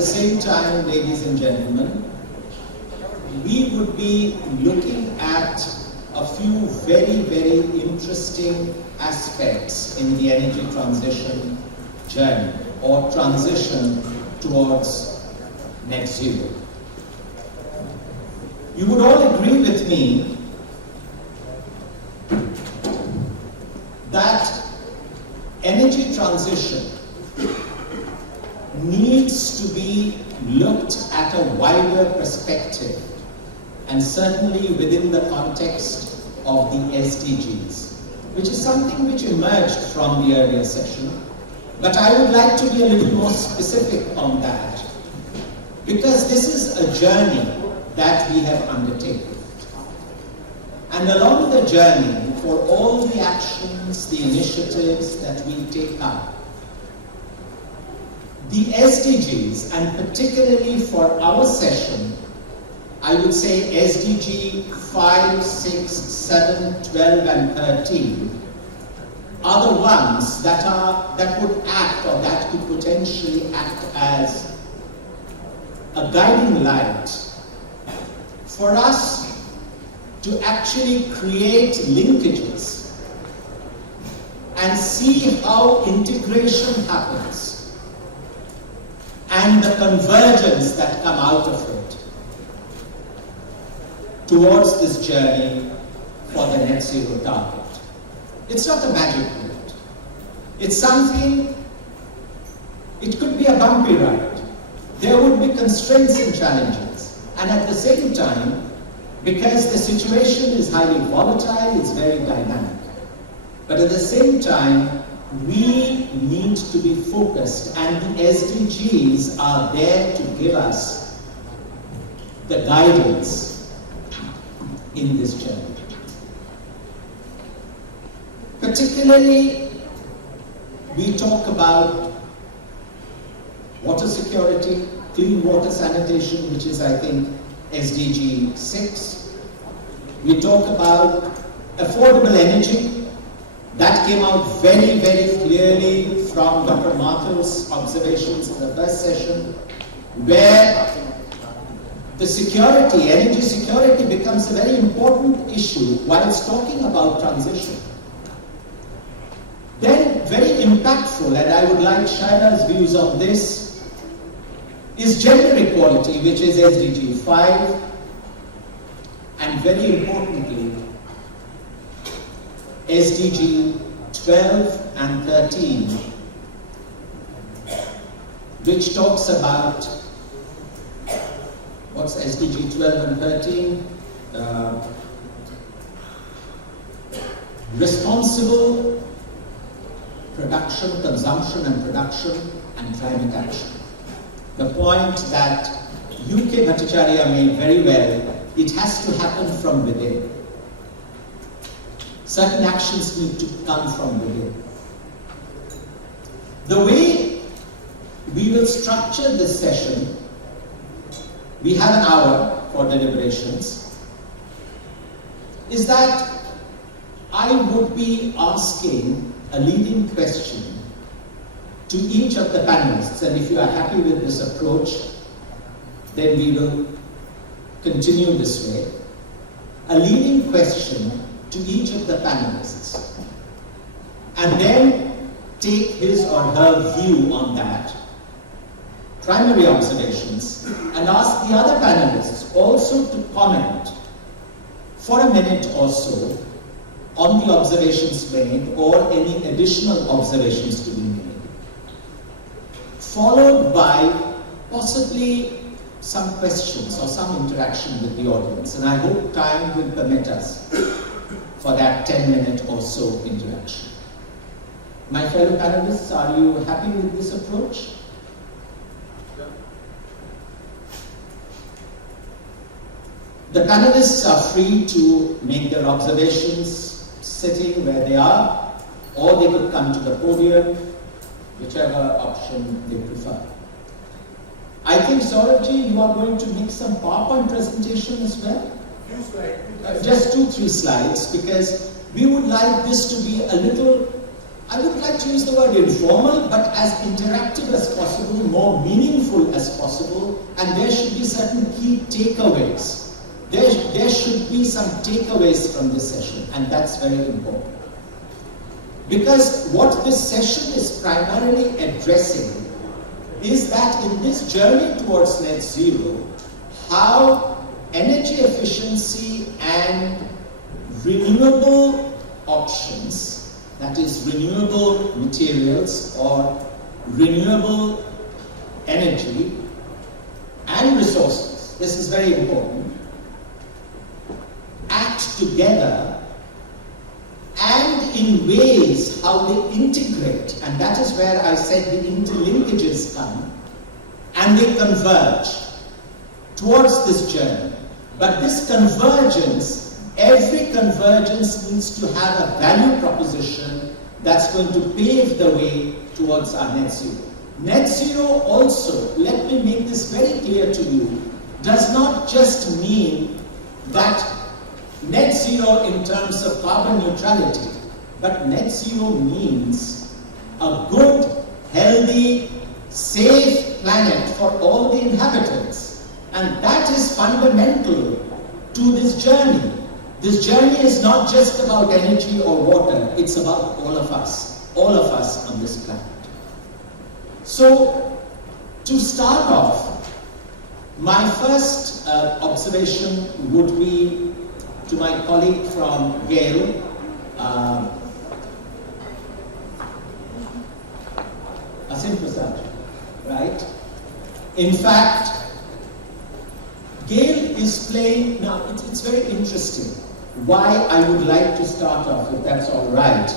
the same time, ladies and gentlemen, we would be looking at a few very, very interesting aspects in the energy transition journey or transition towards net zero. You would all agree with me that energy transition needs to be looked at a wider perspective, and certainly within the context of the SDGs, which is something which emerged from the earlier session. But I would like to be a little more specific on that, because this is a journey that we have undertaken. And along the journey, for all the actions, the initiatives that we take up, the SDGs, and particularly for our session, I would say SDG 5, 6, 7, 12, and 13 are the ones that would act, or that could potentially act as a guiding light for us to actually create linkages and see how integration happens and the convergence that come out of it towards this journey for the net zero target. It's not a magic bullet. It's something, it could be a bumpy ride. There would be constraints and challenges. And at the same time, because the situation is highly volatile, it's very dynamic. But at the same time, we need to be focused, and the SDGs are there to give us the guidance in this journey. Particularly, we talk about water security, clean water sanitation, which is, I think, SDG 6. We talk about affordable energy. That came out very, very clearly from Dr. Martha's observations in the first session, where the security, energy security, becomes a very important issue whilst talking about transition. Then, very impactful, and I would like Shaila's views on this, is gender equality, which is SDG 5, and very importantly, SDG 12 and 13, which talks about, what's SDG 12 and 13? Responsible production, consumption and production, and climate action. The point that UK Bhattacharya made very well, it has to happen from within. Certain actions need to come from within. The way we will structure this session, we have an hour for deliberations, is that I would be asking a leading question to each of the panelists, and if you are happy with this approach, then we will continue this way. A leading question to each of the panelists, and then take his or her view on that, primary observations, and ask the other panelists also to comment for a minute or so on the observations made or any additional observations to be made, followed by possibly some questions or some interaction with the audience. And I hope time will permit us for that 10-minute or so interaction. My fellow panelists, are you happy with this approach? The panelists are free to make their observations sitting where they are, or they could come to the podium, whichever option they prefer. I think, Saurabhji, you are going to make some PowerPoint presentation as well? Just 2-3 slides, because we would like this to be a little, I would like to use the word informal, but as interactive as possible, more meaningful as possible. and there should be certain key takeaways. There should be some takeaways from this session, and that's very important. Because what this session is primarily addressing is that in this journey towards net zero, how energy efficiency and renewable options, that is renewable materials or renewable energy and resources, this is very important, act together, and in ways how they integrate, and that is where I said the interlinkages come, and they converge towards this journey. But this convergence, every convergence needs to have a value proposition that's going to pave the way towards our net zero. Net zero also, let me make this very clear to you, does not just mean that net zero in terms of carbon neutrality, but net zero means a good, healthy, safe planet for all the inhabitants. And that is fundamental to this journey. This journey is not just about energy or water, it's about all of us on this planet. So, to start off, my first observation would be to my colleague from GAIL, Asim Prasad, right? In fact, GAIL is playing, now it's very interesting, why I would like to start off, if that's all right,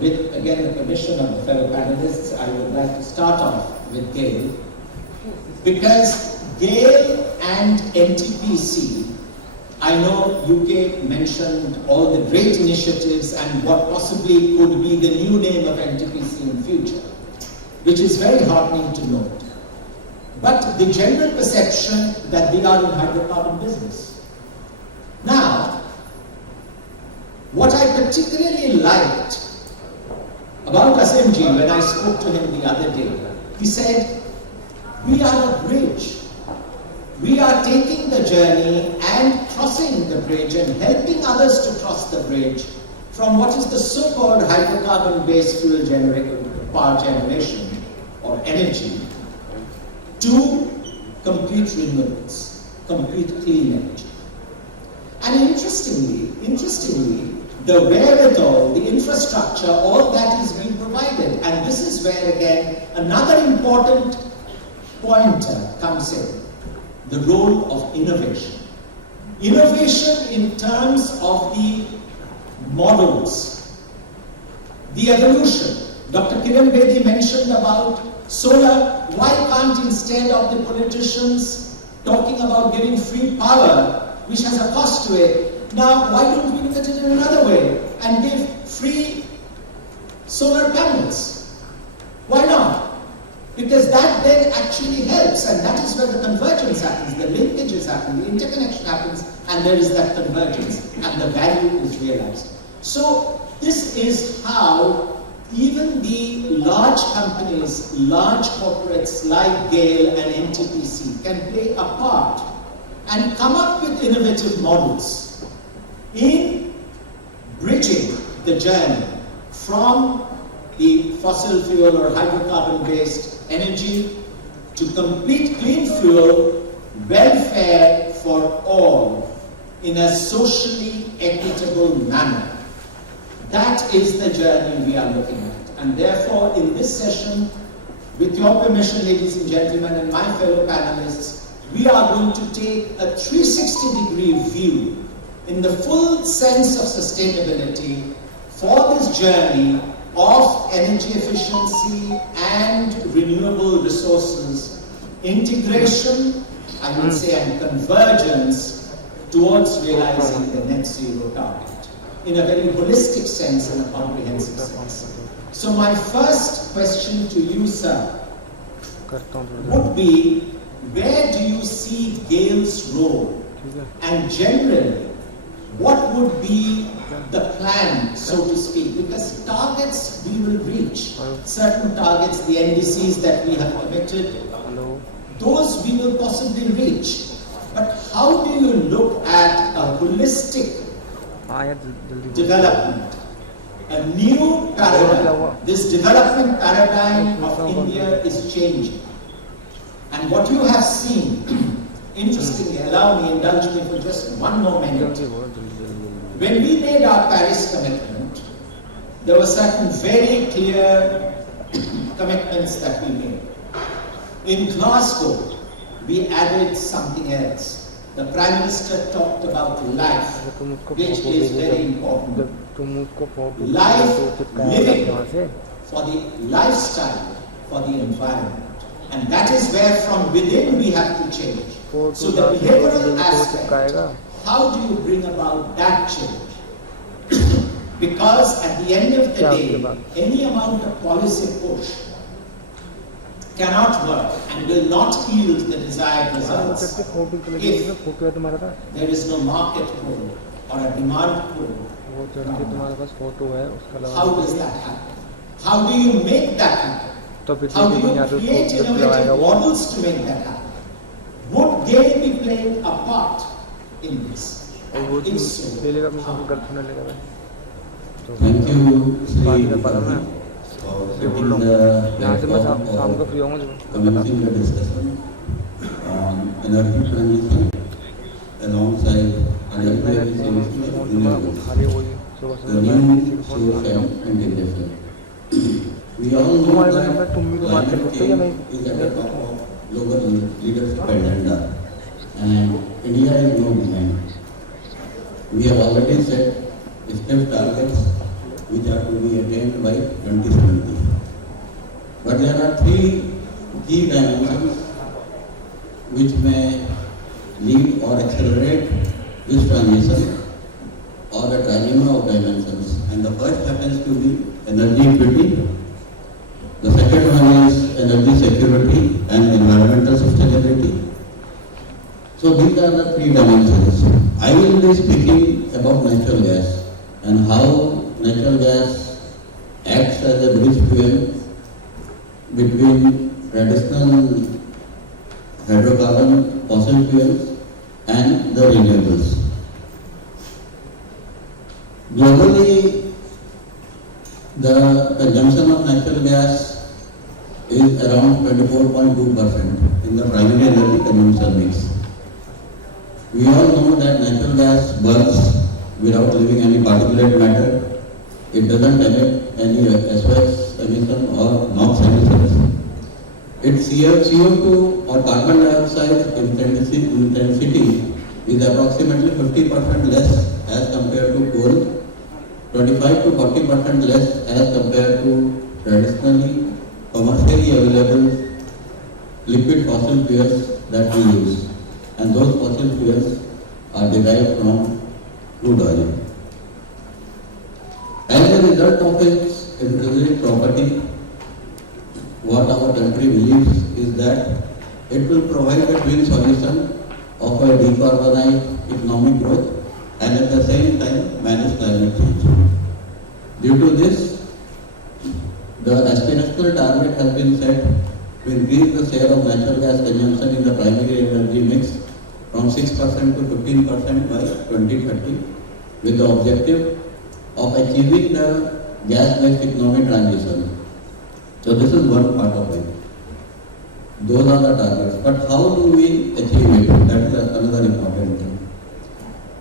with, again, the permission of the fellow panelists, I would like to start off with GAIL, because GAIL and NTPC, I know UK mentioned all the great initiatives and what possibly could be the new name of NTPC in future, which is very heartening to note. But the general perception that they are in hydrocarbon business. Now, what I particularly liked about Asimji when I spoke to him the other day, he said, we are a bridge. We are taking the journey and crossing the bridge and helping others to cross the bridge from what is the so-called hydrocarbon-based power generation or energy to complete renewables, complete clean energy. And interestingly, the wherewithal, the infrastructure, all that is being provided. And this is where, again, another important pointer comes in. The role of innovation. Innovation in terms of the models, the evolution. Dr. Kiran Bedi mentioned about solar. Why can't, instead of the politicians talking about giving free power, which has a cost to it, now why don't we look at it in another way and give free solar panels? Why not? Because that then actually helps, and that is where the convergence happens, the linkages happen, the interconnection happens, and there is that convergence, and the value is realized. So this is how even the large companies, large corporates like GAIL and NTPC can play a part and come up with innovative models in bridging the journey from the fossil fuel or hydrocarbon-based energy to complete clean fuel, welfare for all in a socially equitable manner. That is the journey we are looking at. And therefore, in this session, with your permission, ladies and gentlemen, and my fellow panelists, we are going to take a 360-degree view in the full sense of sustainability for this journey of energy efficiency and renewable resources, integration, I would say, and convergence towards realizing the net zero target in a very holistic sense and a comprehensive sense. So my first question to you, sir, would be, where do you see GAIL's role? And generally, what would be the plan, so to speak? Because targets we will reach, certain targets, the NDCs that we have committed, those we will possibly reach. But how do you look at a holistic development, a new paradigm? This development paradigm of India is changing. And what you have seen, interestingly, allow me, indulge me for just one more minute. When we made our Paris commitment, there were certain very clear commitments that we made. In Glasgow, we added something else. The Prime Minister talked about life, which is very important. Life living for the lifestyle, for the environment. And that is where from within we have to change. So the behavioral aspect, how do you bring about that change? Because at the end of the day, any amount of policy push cannot work and will not yield the desired results if there is no market pull or a demand pull. How does that happen? How do you make that happen? How do you create innovative models to make that happen? Would game be playing a part in this? If so, thank you, Sri, for setting the platform for commencing the discussion on energy transition alongside energy efficiency renewables, the new source and integration. We all know that climate change is at the top of global leadership agenda, and India is no behind. We have already set step targets which are to be attained by 2070. But there are three key dimensions which may lead or accelerate this transition, or a trilemma of dimensions. And the first happens to be energy equity. The second one is energy security and environmental sustainability. So these are the three dimensions. I will be speaking about natural gas and how natural gas acts as a bridge fuel between traditional hydrocarbon fossil fuels and the renewables. Globally, the consumption of natural gas is around 24.2% in the primary energy consumption mix. We all know that natural gas burns without leaving any particulate matter. It doesn't emit any SOx emission or NOx emissions. Its CO2 or carbon dioxide intensity is approximately 50% less as compared to coal, 25 to 40% less as compared to traditionally commercially available liquid fossil fuels that we use. And those fossil fuels are derived from crude oil. As a result of its intrinsic property, what our country believes is that it will provide a twin solution of a decarbonized economic growth and at the same time manage climate change. Due to this, the aspirational target has been set to increase the share of natural gas consumption in the primary energy mix from 6% to 15% by 2030, with the objective of achieving the gas-based economic transition. So this is one part of it. Those are the targets. But how do we achieve it? That is another important thing.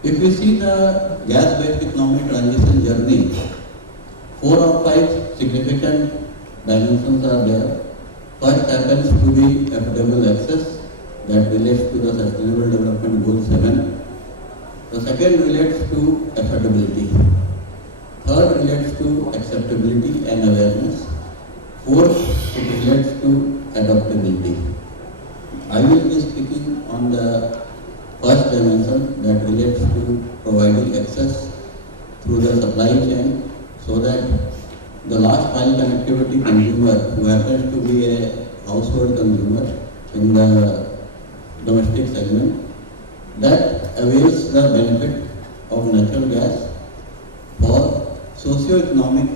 If we see the gas-based economic transition journey, 4 or 5 significant dimensions are there. First happens to be affordable access, that relates to the Sustainable Development Goal 7. The second relates to affordability. Third relates to acceptability and awareness. Fourth, it relates to adaptability. I will be speaking on the first dimension, that relates to providing access through the supply chain so that the last mile connectivity consumer, who happens to be a household consumer in the domestic segment, that avails the benefit of natural gas for socio-economic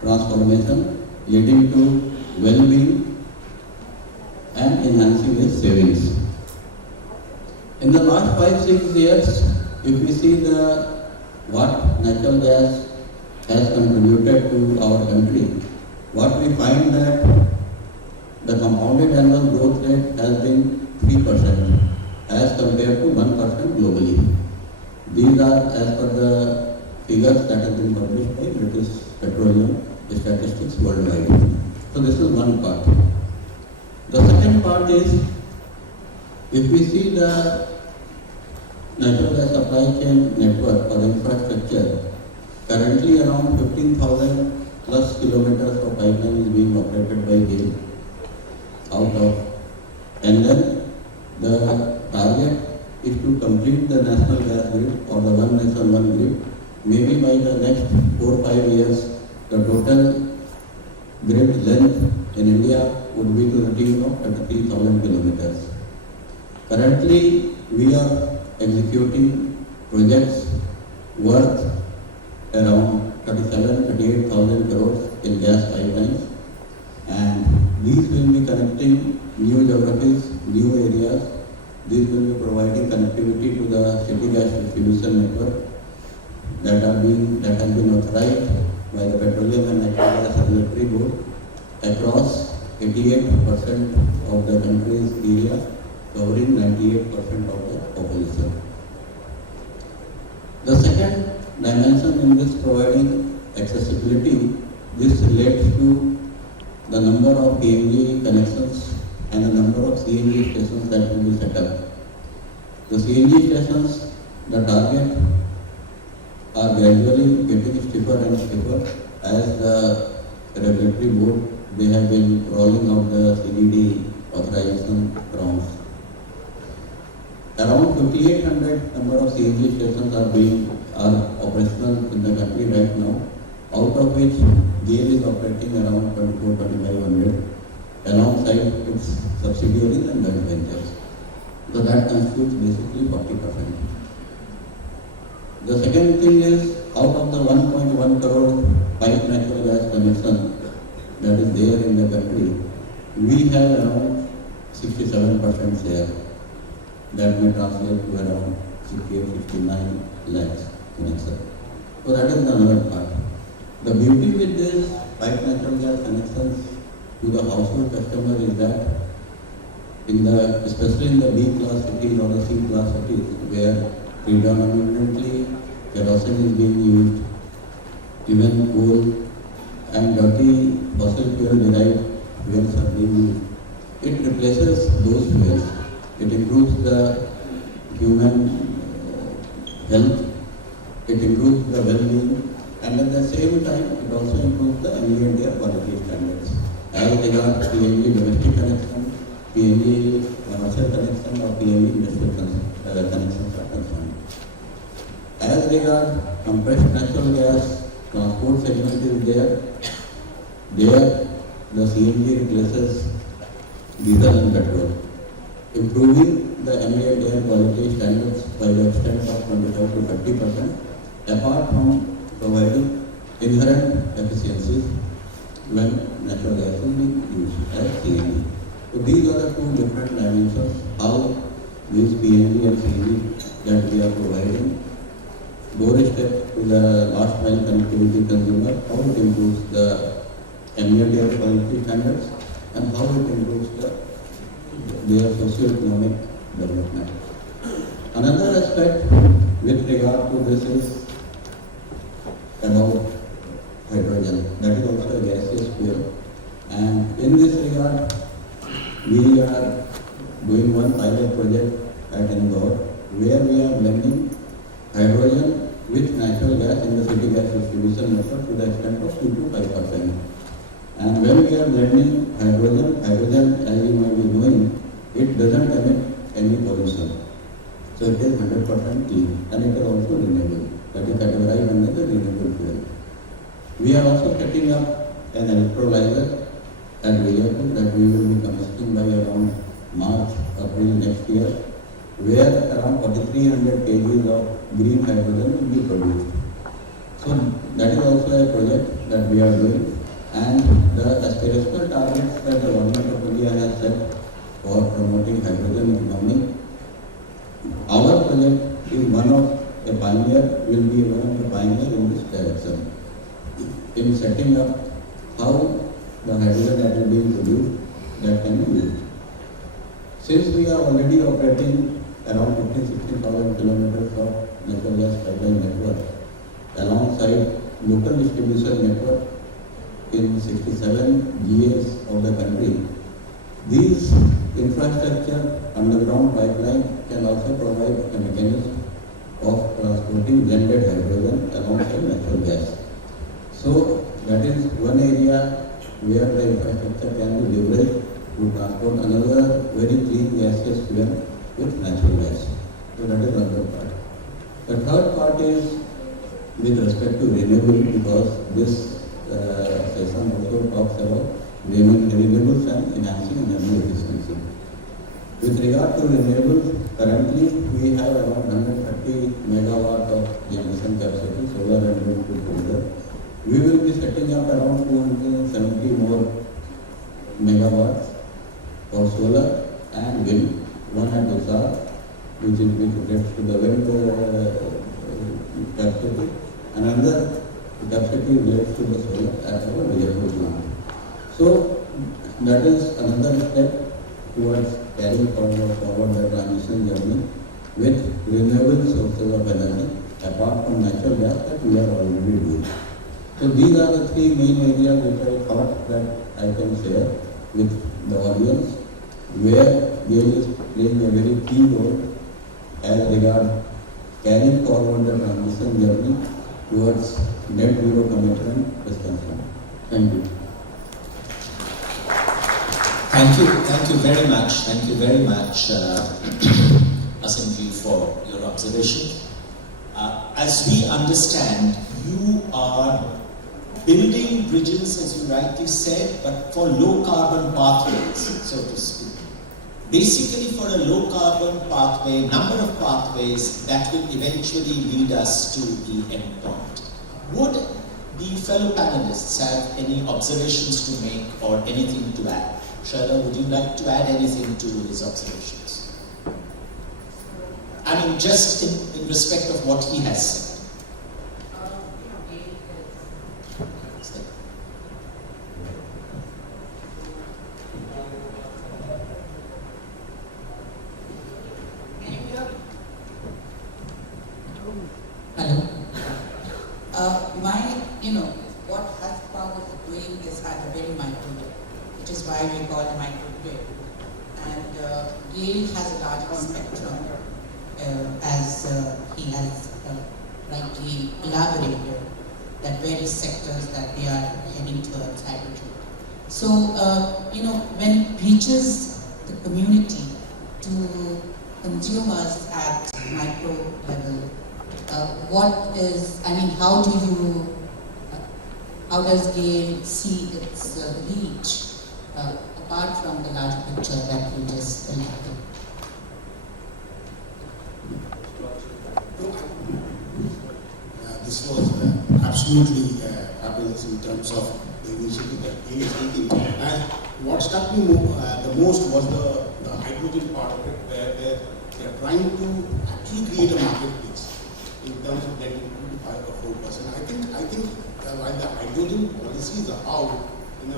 transformation leading to well-being and enhancing its savings. In the last 5-6 years, if we see what natural gas has contributed to our country, what we find that the compounded annual growth rate has been 3% as compared to 1% globally. These are as per the figures that have been published by British Petroleum Statistics worldwide. So this is one part. The second part is, if we see the natural gas supply chain network or infrastructure, currently around 15,000 plus kilometers of pipeline is being operated by GAIL out of, and then the target is to complete the national gas grid or the one nation one grid. Maybe by the next 4-5 years, the total grid length in India would be to the tune of 33,000 kilometers. Currently, we are executing projects worth around 38,000 crores in gas pipelines, and these will be connecting new geographies, new areas. These will be providing connectivity to the city gas distribution network that has been authorized by the Petroleum and Natural Gas Regulatory Board across 88% of the country's area, covering 98% of the population. The second dimension in this providing accessibility, this relates to the number of PNG connections and the number of CNG stations that will be set up. The CNG stations, the target, are gradually getting stiffer and stiffer as the regulatory board, they have been rolling out the CDD authorization rounds. Around 5,800 number of CNG stations are operational in the country right now, out of which GAIL is operating around 2,500 alongside its subsidiaries and joint ventures. So that constitutes basically 40%. The second thing is, out of the 1.1 crore pipe natural gas connection that is there in the country, we have around 67% share. That may translate to around 68-69 lakhs connection. So that is another part. The beauty with this pipe natural gas connections to the household customer is that especially in the B class cities or the C class cities where predominantly kerosene is being used, even coal and dirty fossil fuel derived fuels are being used. It replaces those fuels. It improves the human health, it improves the well-being, and at the same time it also improves the ambient air quality standards. As regards PNG domestic connection, PNG commercial connection or PNG industrial connections are concerned. As regards compressed natural gas transport segment is there the CNG replaces diesel and petrol, improving the ambient air quality standards by the extent of 25 to 30%, apart from providing inherent efficiencies when natural gas is being used as CNG. So these are the two different dimensions how these PNG and CNG that we are providing go a step to the last mile connectivity consumer, how it improves the ambient air quality standards and how it improves their socio-economic development. Another aspect with regard to this is about hydrogen. That is also a gaseous fuel. And in this regard, we are doing one pilot project at Bengal where we are blending hydrogen with natural gas in the city gas distribution network to the extent of 2 to 5%. And when we are blending hydrogen as you might be knowing, it doesn't emit any pollution. So it is 100% clean and it is also renewable. That is categorized under the renewable fuel. We are also setting up an electrolyzer at Vijaipur that we will be commissioning by around March, April next year, where around 4,300 kg of green hydrogen will be produced. So that is also a project that we are doing, and the aspirational targets that the government of India has set for promoting hydrogen economy. Our project is one of a pioneer, will be one of the pioneer in this direction, in setting up how the hydrogen that is being produced that can be used. Since we are already operating around 15,000-16,000 kilometers of natural gas pipeline network alongside local distribution network in 67 GAs of the country, these infrastructure underground pipeline can also provide a mechanism of transporting blended hydrogen alongside natural gas. So that is one area where the infrastructure can be leveraged to transport another very clean gaseous fuel with natural gas. So that is another part. The third part is with respect to renewable, because this session also talks about renewables and enhancing energy efficiency. With regard to renewables, currently we have around 130 megawatt of generation capacity, solar and wind put together. We will be setting up around 270 more megawatts for solar and wind, one at Usar, which relates to the wind capacity, and another capacity relates to the solar at our Vijaypur plant. So that is another step towards carrying forward the transition journey with renewable sources of energy apart from natural gas that we are already doing. So these are the three main areas which I thought that I can share with the audience, where GAIL is playing a very key role as regard carrying forward the transition journey towards net zero commitment is concerned. Thank you. Thank you very much, Assembly, for your observation. As we understand, you are building bridges, as you rightly said, but for low carbon pathways, so to speak. Basically for a low carbon pathway, number of pathways that will eventually lead us to the end point. Would the fellow panelists have any observations to make or anything to add? Sharda, would you like to add anything to his observations? I mean, just in respect of what he has said. What Husband is doing is at a very micro level, which is why we call it microgrid. And GAIL has a large spectrum, as he has rightly elaborated, that various sectors that we are heading towards hydrogen. So, when it reaches the community to consumers at micro level, how does GAIL see its reach apart from the large picture that you just elected? This was absolutely fabulous in terms of the initiative that GAIL is taking. And what struck me the most was the hydrogen part of it, where they are trying to actually create a marketplace in terms of getting 2 to 5 or 4%. I think while the hydrogen policies are out in a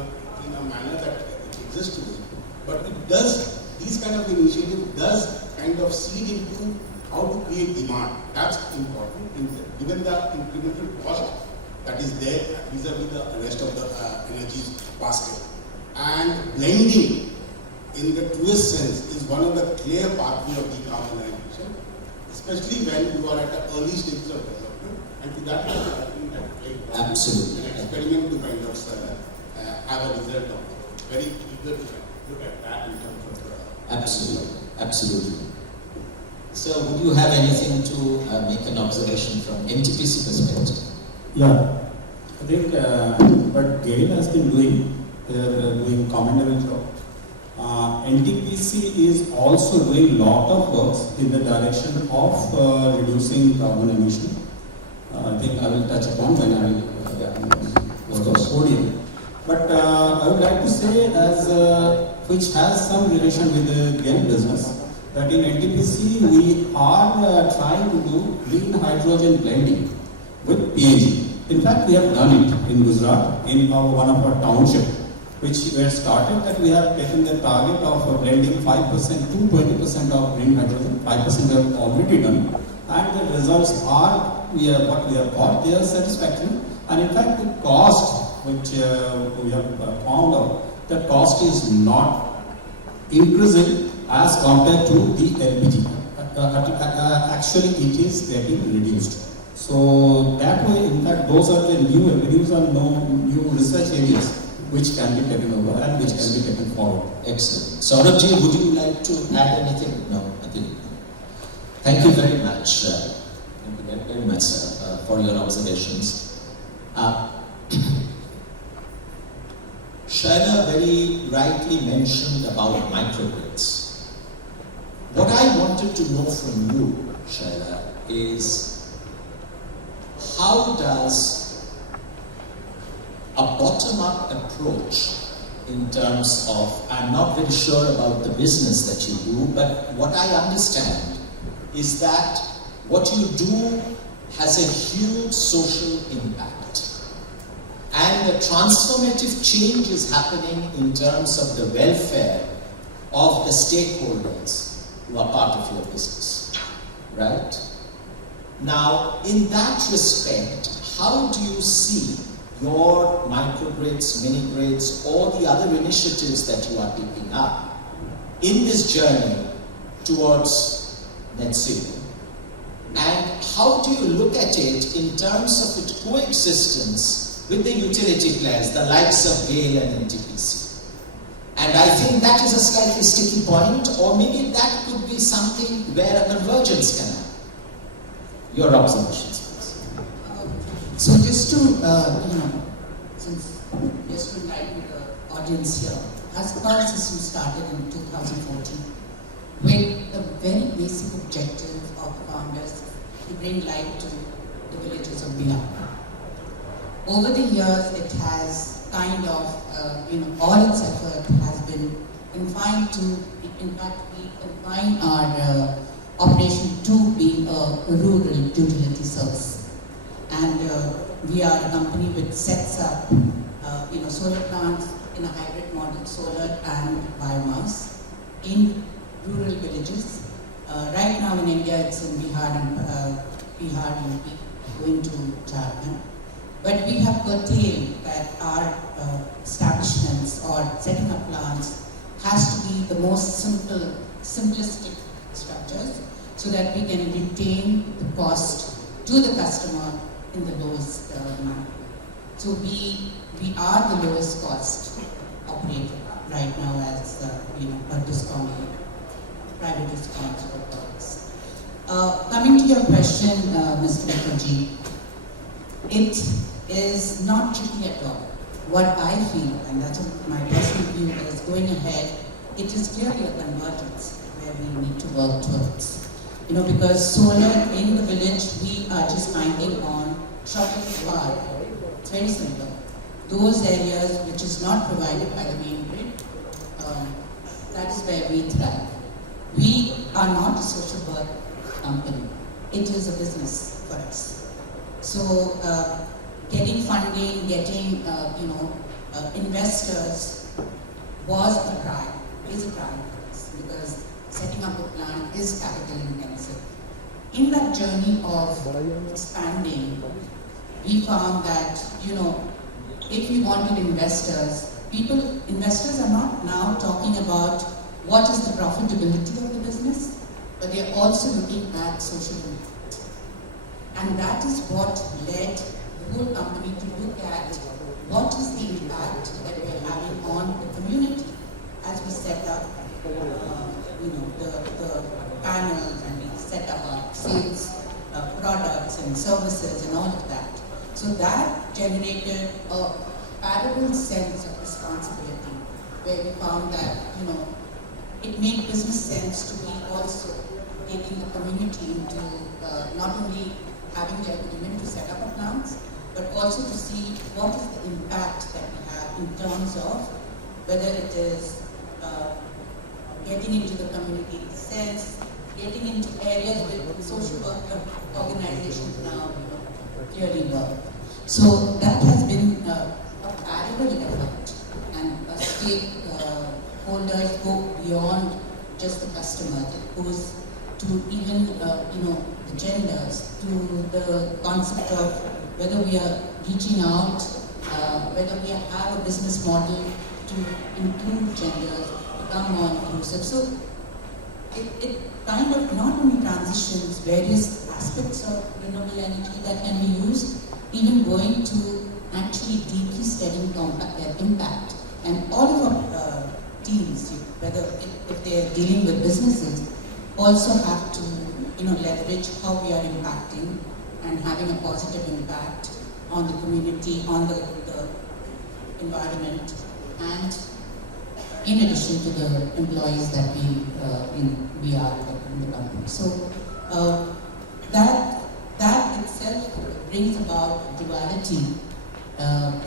manner that it exists today, but it does, these kind of initiative does kind of seed into how to create demand. That's important, given the incremental cost that is there vis-a-vis the rest of the energy basket. And blending in the truest sense is one of the clear pathways of decarbonization, especially when you are at the early stages of development, and to that I think that absolutely an experiment to kind of have a result of. Very eager to look at that in terms of absolutely. So, would you have anything to make an observation from NTPC perspective? Yeah, I think what GAIL has been doing, they are doing commendable job. NTPC is also doing lot of works in the direction of reducing carbon emission. I think I will touch upon when I will go to the podium. But I would like to say, as which has some relation with the GAIL business. That in NTPC we are trying to do green hydrogen blending with PNG. In fact, we have done it in Gujarat, in one of our township, which we have started that we have taken the target of blending 5% to 20% of green hydrogen. 5% we have already done, and the results are what we have got. They are satisfactory, and in fact, the cost which we have found out, the cost is not increasing as compared to the LPG. Actually, it is getting reduced. So that way, in fact, those are the new avenues and new research areas which can be taken over and which can be taken forward. Excellent. Saurabh, would you like to add anything? No, I think. Thank you very much. Thank you very much, sir, for your observations. Shaila very rightly mentioned about microgrids. What I wanted to know from you, Shaila, is how does a bottom-up approach in terms of, I'm not very sure about the business that you do, but what I understand is that what you do has a huge social impact. And a transformative change is happening in terms of the welfare of the stakeholders who are part of your business, right? Now, in that respect, how do you see your microgrids, mini-grids, or the other initiatives that you are picking up in this journey towards net zero? And how do you look at it in terms of its coexistence with the utility players, the likes of GAIL and NTPC? And I think that is a slightly sticky point, or maybe that could be something where a convergence can happen. Your observations, please. So just to, since just to enlighten the audience here, as power system started in 2014 with the very basic objective of founders to bring light to the villages of Bihar. Over the years, it has kind of, all its effort has been confined to, in fact, we confine our operation to being a rural utility service. And we are a company which sets up solar plants in a hybrid model, solar and biomass, in rural villages. Right now in India, it's in Bihar and UP, going to Jharkhand. But we have curtailed that our establishments or setting up plants has to be the most simplistic structures, so that we can retain the cost to the customer in the lowest manner. So we are the lowest cost operator right now as a discount, private discounts for products. Coming to your question, Mr. Mukherjee, it is not tricky at all. What I feel, and that's my personal view, is going ahead, it is clearly a convergence where we need to work towards. Because solar in the village, we are just finding on shortest power. It's very simple. Those areas which is not provided by the main grid, that is where we thrive. We are not a social work company. It is a business for us. So getting funding, getting investors was a priority, is a priority for us, because setting up a plant is capital intensive. In that journey of expanding, we found that, if we wanted investors are not now talking about what is the profitability of the business, but they are also looking at social impact. And that is what led the whole company to look at what is the impact that we are having on the community as we set up the panels, and we set up our sales products and services and all of that. So that generated a parallel sense of responsibility, where we found that it made business sense to be also taking the community into not only having the agreement to set up a plants, but also to see what is the impact that we have in terms of whether it is getting into the community sense, getting into areas where social work organizations now clearly work. So that has been a parallel effort, and stakeholders go beyond just the customer. It goes to even the genders, to the concept of whether we are reaching out, whether we have a business model to include genders, become more inclusive. So it kind of not only transitions various aspects of renewable energy that can be used, even going to actually deeply studying impact. And all of our teams, whether if they are dealing with businesses, also have to leverage how we are impacting and having a positive impact on the community, on the environment, and in addition to the employees that we are in the company. So that itself brings about duality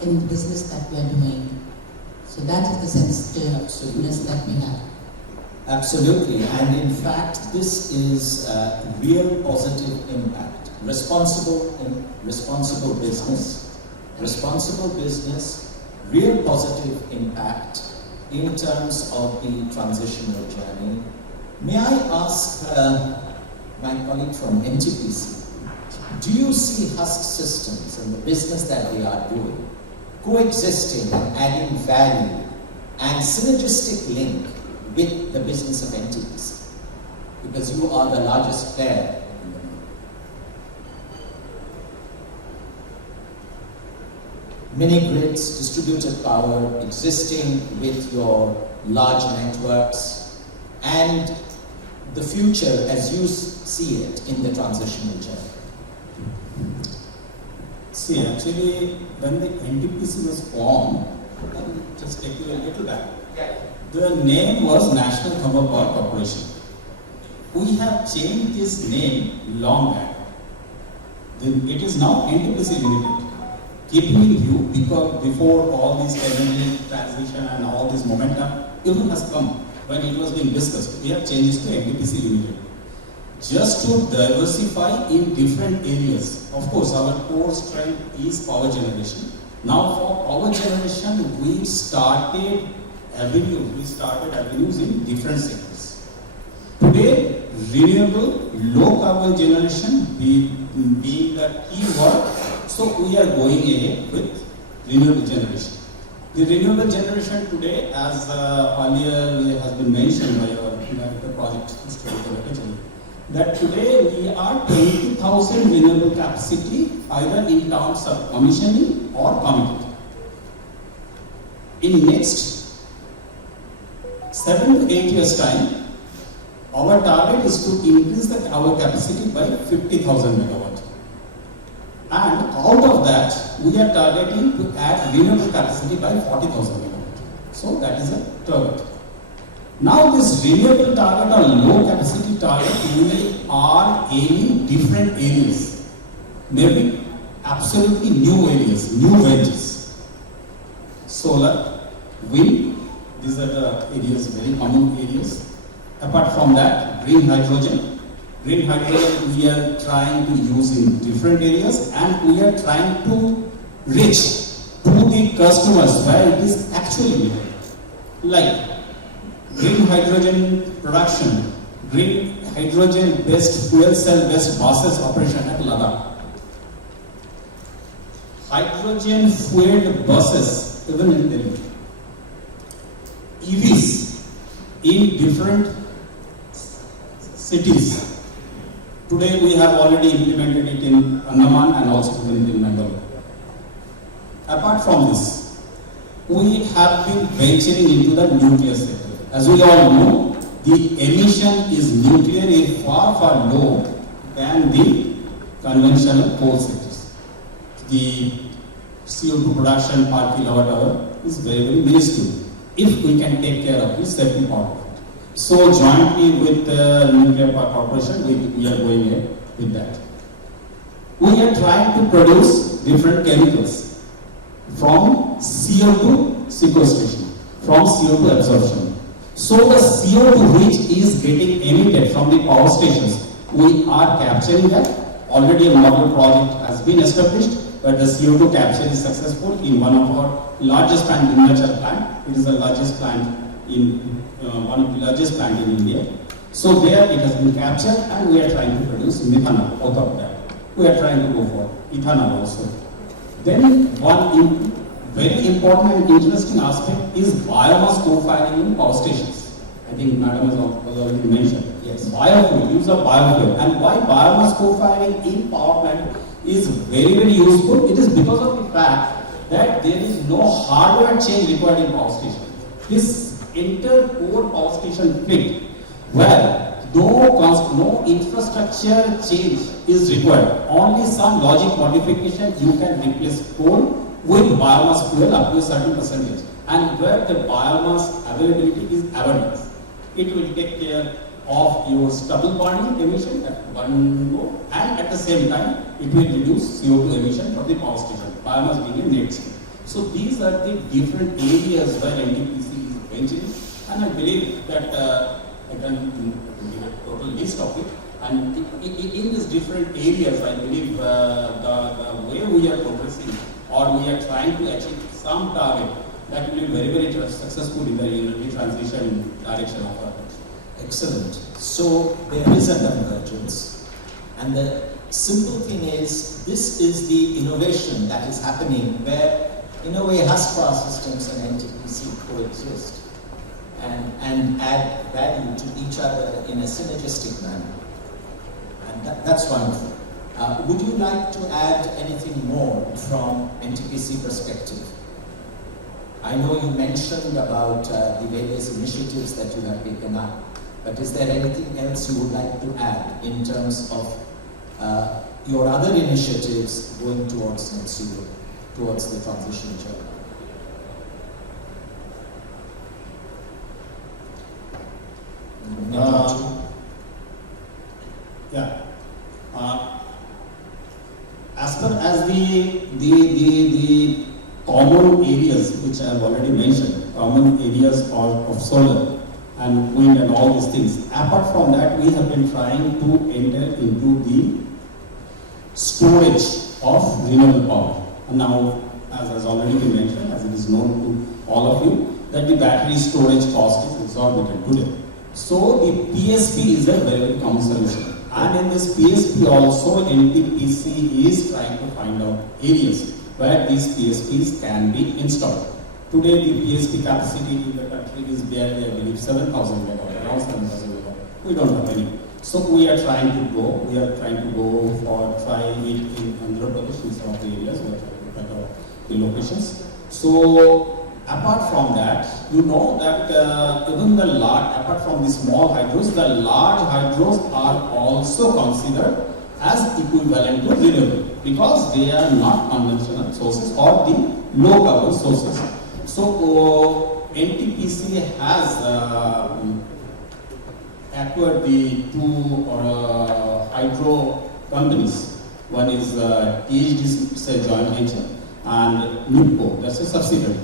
in the business that we are doing. So that is the sensitiveness that we have. Absolutely, and in fact, this is real positive impact. Responsible business, real positive impact in terms of the transitional journey. May I ask my colleague from NTPC, do you see Husk Systems and the business that they are doing coexisting and adding value and synergistic link with the business of NTPC? Because you are the largest player in the market. Mini grids, distributed power, existing with your large networks, and the future as you see it in the transitional journey. See, actually, when the NTPC was formed, I'll just take you a little back. The name was National Thermal Power Corporation. We have changed this name long back. It is now NTPC Limited. Keeping in view, because before all this energy transition and all this momentum even has come, when it was being discussed, we have changed to NTPC Limited. Just to diversify in different areas. Of course, our core strength is power generation. Now for power generation, we started avenues in different sectors. Today, renewable, low carbon generation being the key word, so we are going ahead with renewable generation. The renewable generation today, as earlier has been mentioned by our director project, Mr. Lalit, that today we are 20,000 renewable capacity either in terms of commissioning or committed. In next 7 to 8 years time, our target is to increase our capacity by 50,000 megawatt. And out of that, we are targeting to add renewable capacity by 40,000 megawatt. So that is a target. Now this renewable target or low capacity target, we are aiming different areas. Maybe absolutely new areas, new ranges. Solar, wind, these are the areas, very common areas. Apart from that, green hydrogen. Green hydrogen we are trying to use in different areas, and we are trying to reach to the customers where it is actually needed. Like green hydrogen production, green hydrogen based fuel cell based buses operation at Ladakh. Hydrogen fueled buses even in Delhi. EVs in different cities. Today we have already implemented it in Andaman and also in Bengal. Apart from this, we have been venturing into the nuclear sector. As we all know, the emission is nuclear is far low than the conventional coal sectors. The CO2 production per kilowatt hour is very minuscule if we can take care of this second part of it. So jointly with the Nuclear Power Corporation, we are going ahead with that. We are trying to produce different chemicals from CO2 sequestration, from CO2 absorption. So the CO2 which is getting emitted from the power stations, we are capturing that. Already a model project has been established, where the CO2 capture is successful in one of our largest plant, Vindhyachal plant. It is the largest plant in one of the largest plant in India. So there it has been captured, and we are trying to produce methanol out of that. We are trying to go for ethanol also. Then one very important and interesting aspect is biomass co-firing in power stations. I think Madam has already mentioned. Yes. Biofuel, use of biofuel. And why biomass co-firing in power plant is very, very useful? It is because of the fact that there is no hardware change required in power station. This entire core power station fleet, where no infrastructure change is required, only some logic modification, you can replace coal with biomass fuel up to a certain percentage, and where the biomass availability is abundant. It will take care of your stubble burning emission at one go, and at the same time it will reduce CO2 emission from the power station, biomass being a net zero. So these are the different areas where NTPC is venturing, and I believe that I can give a total list of it. And in these different areas, I believe the way we are progressing, or we are trying to achieve some target, that will be very, very successful in the energy transition direction of our country. Excellent. So there is a convergence, and the simple thing is, this is the innovation that is happening where, in a way, HUS power systems and NTPC coexist and add value to each other in a synergistic manner. And that's wonderful. Would you like to add anything more from NTPC perspective? I know you mentioned about the various initiatives that you have taken up, but is there anything else you would like to add in terms of your other initiatives going towards net zero, towards the transition journey? Yeah. As far as the common areas which I have already mentioned, common areas of solar and wind and all these things, apart from that, we have been trying to enter into the storage of renewable power. And now, as has already been mentioned, as it is known to all of you, that the battery storage cost is exorbitant today. So the PSP is a very, very common solution. And in this PSP also, NTPC is trying to find out areas where these PSPs can be installed. Today the PSP capacity in the country is barely, I believe, 7,000 megawatt, around 7,000 megawatt. We don't have any. So we are trying to go for trying it in Andhra Pradesh, in some of the areas, we are trying to find out the locations. So apart from that, you know that even the large, apart from the small hydros, the large hydros are also considered as equivalent to renewable, because they are not conventional sources or the low carbon sources. So NTPC has acquired the two hydro companies. One is THDC, it's a joint venture, and NIPCO, that's a subsidiary.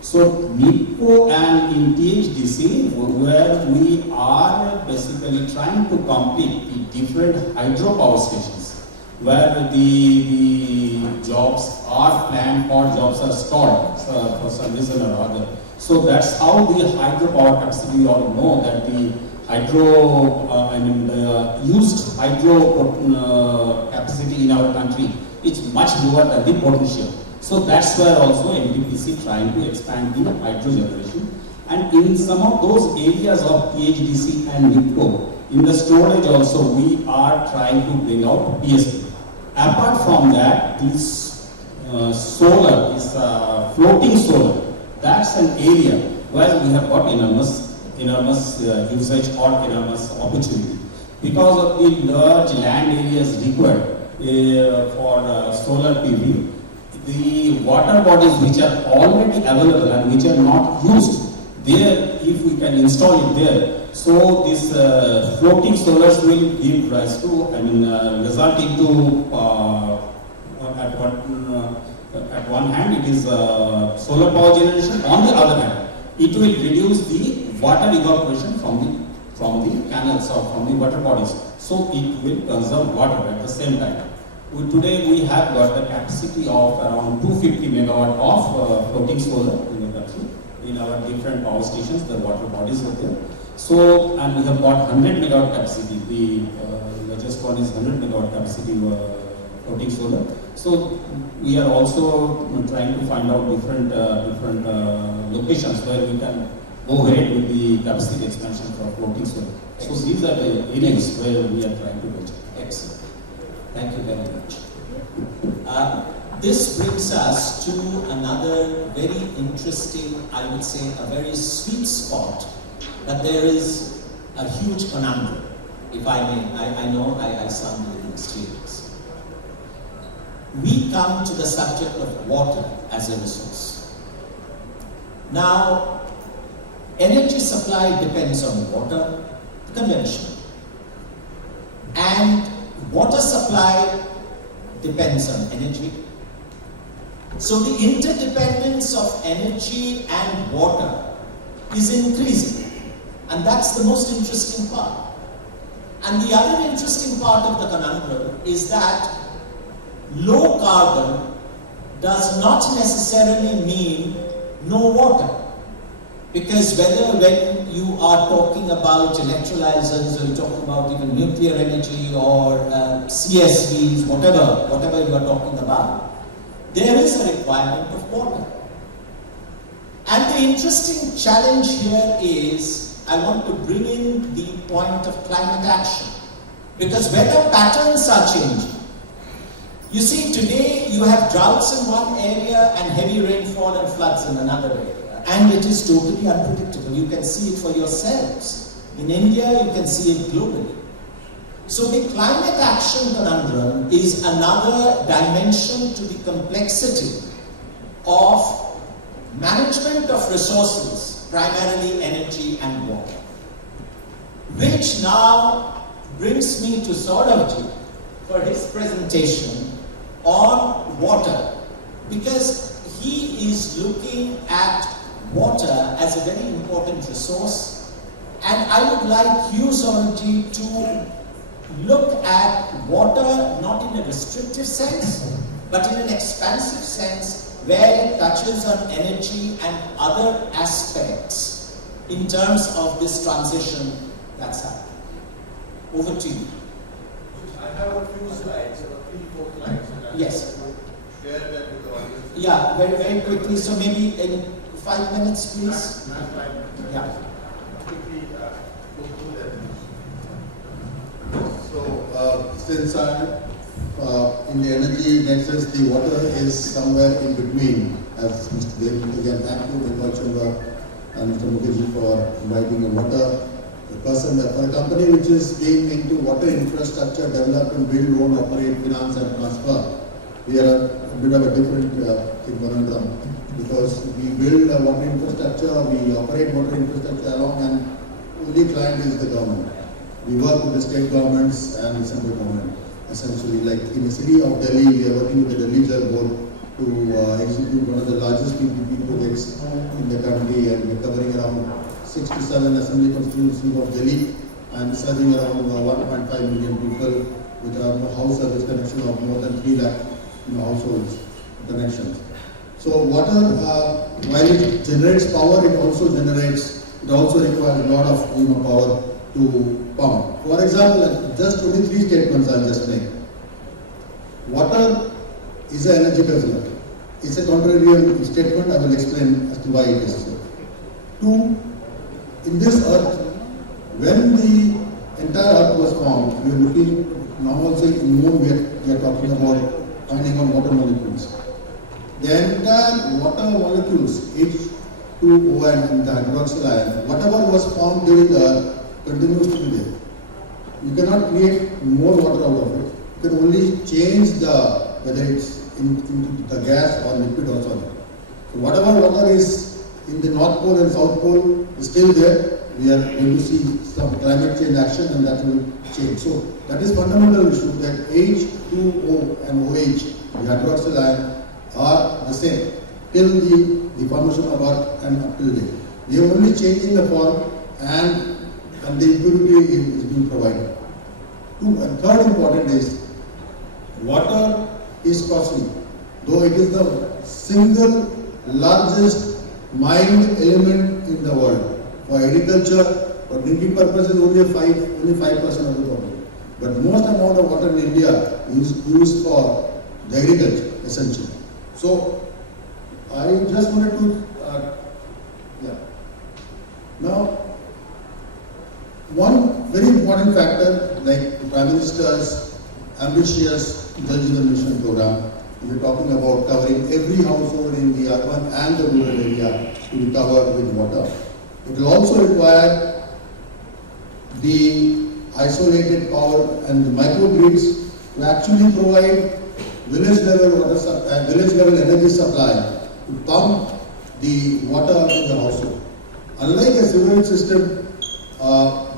So NIPCO and in THDC, where we are basically trying to complete the different hydropower stations, where the jobs are planned or jobs are stalled for some reason or other. So that's how the hydropower capacity, we all know that the the used hydro capacity in our country is much lower than the potential. So that's where also NTPC trying to expand the hydro generation. And in some of those areas of THDC and NIPCO, in the storage also we are trying to bring out PSP. Apart from that, this solar, this floating solar, that's an area where we have got enormous usage or enormous opportunity. Because of the large land areas required for solar PV, the water bodies which are already available and which are not used, there, if we can install it there, so this floating solars will give rise to, result into, at one hand it is solar power generation, on the other hand, it will reduce the water evaporation from the canals or from the water bodies. So it will conserve water at the same time. Today we have got a capacity of around 250 megawatt of floating solar in the country. In our different power stations, the water bodies are there. So, and we have got 100 megawatt capacity. The largest one is 100 megawatt capacity floating solar. So we are also trying to find out different locations where we can go ahead with the capacity expansion for floating solar. So these are the areas where we are trying to reach. Excellent. Thank you very much. This brings us to another very interesting, I would say a very sweet spot, but there is a huge conundrum, if I may. I know I sound a little mysterious. We come to the subject of water as a resource. Now, energy supply depends on water, conventional, and water supply depends on energy. So the interdependence of energy and water is increasing, and that's the most interesting part. And the other interesting part of the conundrum is that low carbon does not necessarily mean no water. Because when you are talking about electrolyzers, or you're talking about even nuclear energy or CSVs, whatever you are talking about, there is a requirement of water. And the interesting challenge here is, I want to bring in the point of climate action. Because weather patterns are changing. You see, today you have droughts in one area and heavy rainfall and floods in another area. And it is totally unpredictable. You can see it for yourselves. In India, you can see it globally. So the climate action conundrum is another dimension to the complexity of management of resources, primarily energy and water. Which now brings me to Saurabhji for his presentation on water, because he is looking at water as a very important resource, and I would like you, Saurabhji, to look at water not in a restrictive sense, but in an expansive sense, where it touches on energy and other aspects in terms of this transition that's happening. Over to you. I have a few slides, 3-4 slides. And Yes. Share that with the audience. Yeah, very, very quickly. So maybe in 5 minutes, please. Yeah. Quickly go through that. So, since in the energy nexus, the water is somewhere in between. As Mr. Dev, again, thank you, Bengal Chamber and Mr. Mukherjee for inviting a water. The person that for a company which is being into water infrastructure, development, build, own, operate, finance and transfer, we are a bit of a different conundrum, because we build water infrastructure, we operate water infrastructure along, and only client is the government. We work with the state governments and the central government. Essentially, like in the city of Delhi, we are working with the Delhi Jal Board to execute one of the largest PPP projects in the country, and we're covering around 6 to 7 assembly constituencies of Delhi and serving around 1.5 million people with a house service connection of more than 3 lakh households connections. So water, while it generates power, it also requires a lot of power to pump. For example, just only 3 statements I'll just make. Water is an energy guzzler. It's a contrarian statement. I will explain as to why it is so. 2, in this earth, when the entire earth was formed, we are looking now also in moon, we are talking about finding on water molecules. The entire water molecules, H2O and the hydroxyl ion, whatever was formed during the earth continues to be there. You cannot create more water out of it. You can only change whether it's into the gas or liquid or solid. So whatever water is in the North Pole and South Pole is still there. We are going to see some climate change action, and that will change. So that is fundamental issue, that H2O and OH, the hydroxyl ion, are the same till the formation of Earth and up till date. We are only changing the form and the impurity is being provided. And third important is, water is costly, though it is the single largest mined element in the world. For agriculture, for drinking purposes, only 5% of the problem. But most amount of water in India is used for the agriculture, essentially. So, I just wanted to, Now, one very important factor, like the Prime Minister's ambitious Jal Jeevan Mission program, we are talking about covering every household in the urban and the rural area to be covered with water. It will also require the isolated power and the microgrids to actually provide village level energy supply to pump the water in the household. Unlike a sewage system,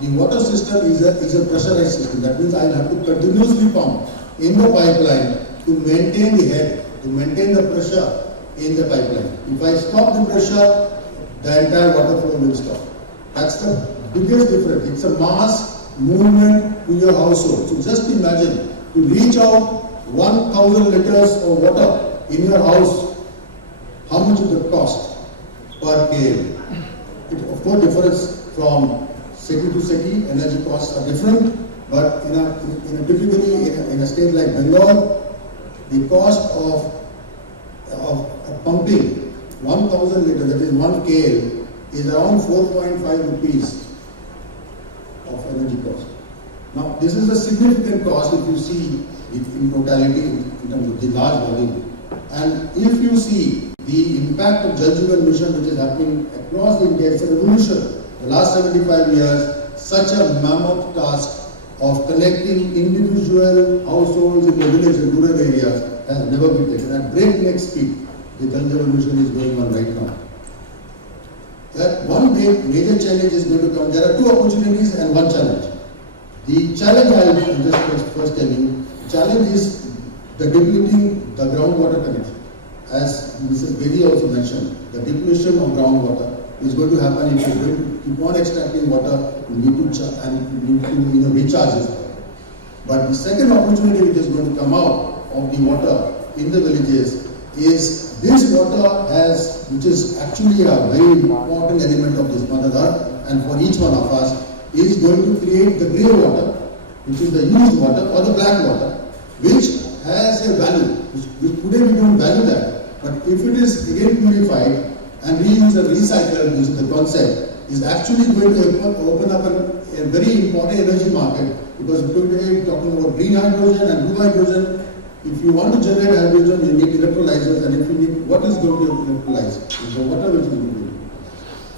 the water system is a pressurized system. That means I will have to continuously pump in the pipeline to maintain the head, to maintain the pressure in the pipeline. If I stop the pressure, the entire water flow will stop. That's the biggest difference. It's a mass movement to your household. So just imagine, to reach out 1,000 liters of water in your house, how much would it cost per KL? It of course differs from city to city. Energy costs are different, but typically in a state like Bengal, the cost of pumping 1,000 liters, that is 1 KL, is around 4.5 rupees of energy cost. Now, this is a significant cost if you see it in totality in terms of the large volume. And if you see the impact of Jal Jeevan Mission, which is happening across India, it's a revolution. The last 75 years, such a mammoth task of connecting individual households in the village and rural areas has never been taken. At breakneck speed, the Jal Jeevan Mission is going on right now. That one major challenge is going to come. There are two opportunities and one challenge. The challenge I will just first tell you, the challenge is the depleting the groundwater connection. As Mrs. Bedi also mentioned, the depletion of groundwater is going to happen if you are going to keep on extracting water, you need to recharge it. But the second opportunity which is going to come out of the water in the villages is this water which is actually a very important element of this Mother Earth, and for each one of us is going to create the grey water, which is the used water, or the black water, which has a value, which today we don't value that. But if it is again purified and reused and recycled, which is the concept, is actually going to open up a very important energy market, because today we're talking about green hydrogen and blue hydrogen. If you want to generate hydrogen, you need electrolyzers, and if you need, what is going to electrolyze? It's the water which is going to be.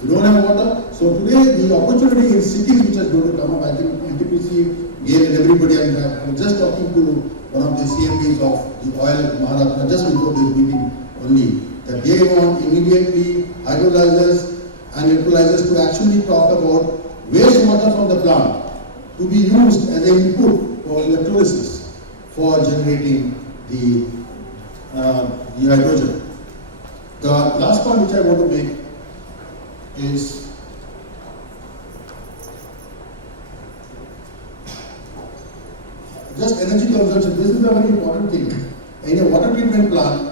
You don't have water. So today the opportunity in cities which is going to come up, I think NTPC, GAIL and everybody, and I was just talking to one of the CMDs of the oil Maharatna just before this meeting only, that they want immediately hydrolyzers and electrolyzers to actually talk about wastewater from the plant to be used as an input for electrolysis for generating the hydrogen. The last point which I want to make is just energy consumption. This is a very important thing. In a water treatment plant,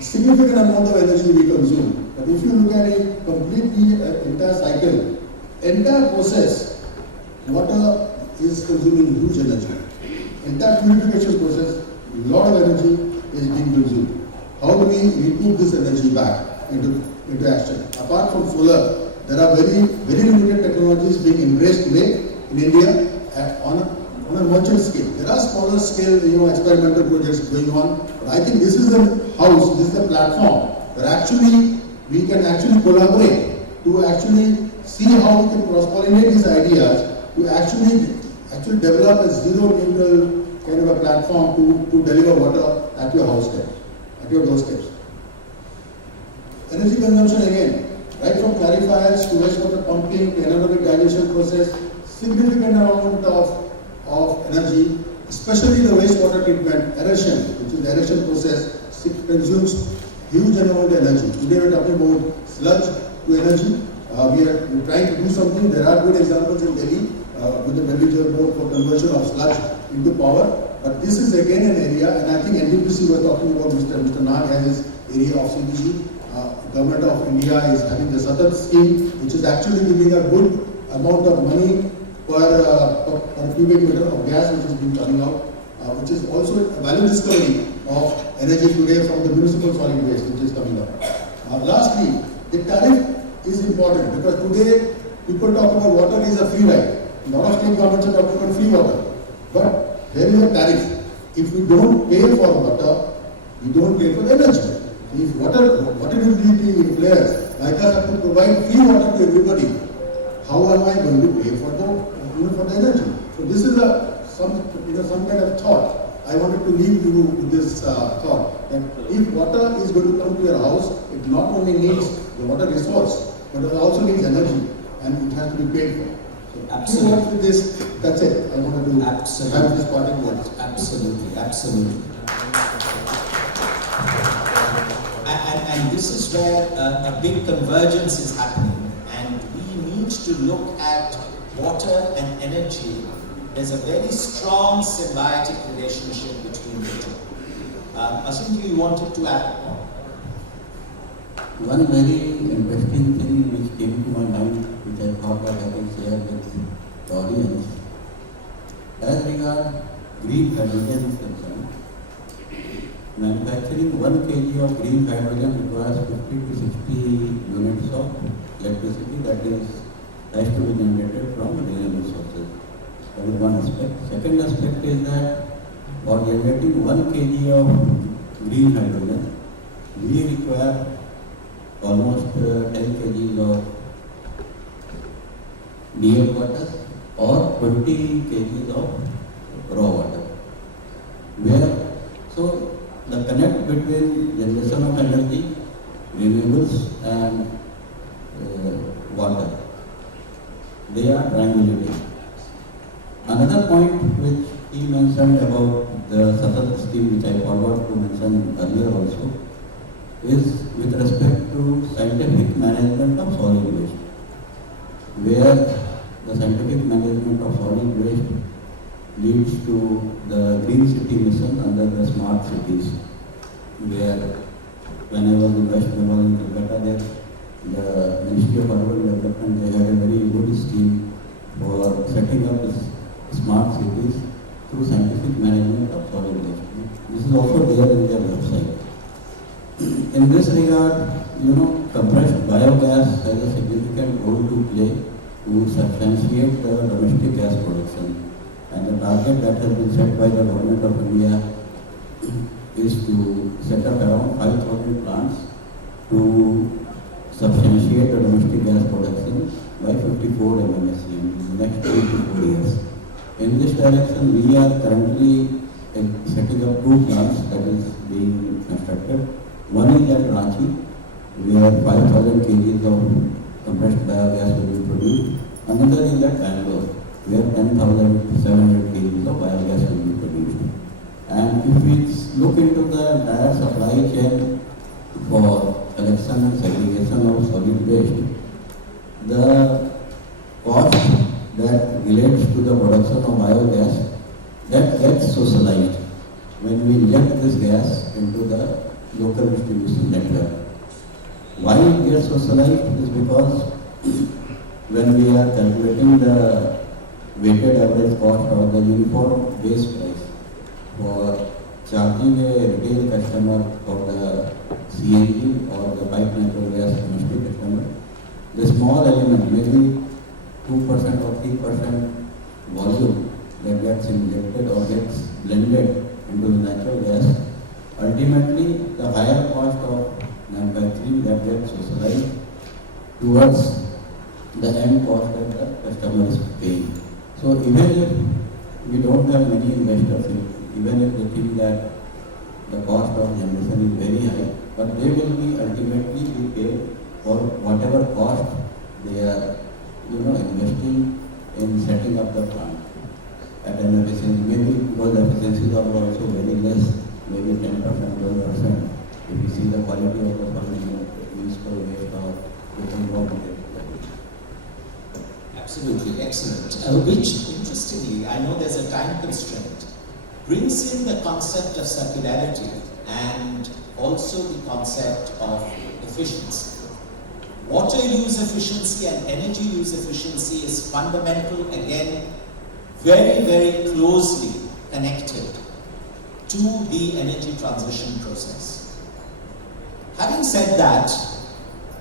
significant amount of energy we consume. But if you look at it completely, entire cycle, entire process, water is consuming huge energy. Entire purification process, a lot of energy is being consumed. How do we recoup this energy back into action? Apart from solar, there are very limited technologies being embraced today in India on a merchant scale. There are smaller scale, experimental projects going on, but I think this is a house, this is a platform where actually we can actually collaborate to actually see how we can cross-pollinate these ideas to actually develop a zero neutral kind of a platform to deliver water at your house, at your doorsteps. Energy consumption again, right from clarifiers to wastewater pumping to anaerobic digestion process, significant amount of energy, especially the wastewater treatment, aeration, which is the aeration process, it consumes huge amount of energy. Today we are talking about sludge to energy, We're trying to do something. There are good examples in Delhi with the Belgian board for conversion of sludge into power. But this is again an area, and I think NDPC were talking about Mr. Nag has his area of CBG. Government of India is having the Satat scheme, which is actually giving a good amount of money per cubic meter of gas which is being coming out, which is also a value discovery of energy today from the municipal solid waste which is coming up. Lastly, the tariff is important because today people talk about water is a free ride. A lot of state governments are talking about free water. But there is a tariff. If we don't pay for water, we don't pay for the energy. If water utility players like us have to provide free water to everybody, how am I going to pay for the energy? So this is some kind of thought. I wanted to leave you with this thought that if water is going to come to your house, it not only needs the water resource, but it also needs energy, and it has to be paid for. So Absolutely. to work with this, that's it. I wanted to have this parting words. Absolutely, absolutely. And this is where a big convergence is happening, and we need to look at water and energy. There's a very strong symbiotic relationship between the two. Asim, you wanted to add more? One very interesting thing which came to my mind, which I thought that I can share with the audience, as regard green hydrogen is concerned, manufacturing 1 kg of green hydrogen requires 50 to 60 units of electricity that has to be generated from renewable sources. That is one aspect. Second aspect is that for generating 1 kg of green hydrogen, we require almost 10 kg of near water or 20 kg of raw water. So the connect between generation of energy, renewables and water, they are triangulating. Another point which he mentioned about the Satat scheme, which I forgot to mention earlier also, is with respect to scientific management of solid waste, where the scientific management of solid waste leads to the Green City mission under the smart cities, where when I was in West Bengal in Kolkata, the Ministry of Urban Development, they had a very good scheme for setting up smart cities through scientific management of solid waste. This is also there in their website. In this regard, compressed biogas has a significant role to play to substantiate the domestic gas production. And the target that has been set by the government of India is to set up around 5,000 plants to substantiate the domestic gas production by 54 MMSCM in the next 3 to 4 years. In this direction, we are currently setting up 2 plants that is being constructed. One is at Ranchi, where 5,000 kg of compressed biogas will be produced. Another is at Bengal, where 10,700 kg of biogas will be produced. And if we look into the entire supply chain for collection and segregation of solid waste, the cost that relates to the production of biogas, that gets socialized when we inject this gas into the local distribution network. Why it gets socialized is because when we are calculating the weighted average cost or the uniform base price for charging a retail customer for the CNG or the pipe natural gas domestic customer, the small element, maybe 2% or 3% volume that gets injected or gets blended into the natural gas, ultimately the higher cost of manufacturing that gets socialized towards the end cost that the customer is paying. So even if we don't have many investors, even if they think that the cost of generation is very high, but they will be ultimately be paid for whatever cost they are investing in setting up the plant at an efficiency. Maybe because the efficiencies are also very less, maybe 10%, 12%. If you see the quality of the municipal waste or raw material. Absolutely, excellent. Which, interestingly, I know there's a time constraint, brings in the concept of circularity and also the concept of efficiency. Water use efficiency and energy use efficiency is fundamental, again, very, very closely connected to the energy transition process. Having said that,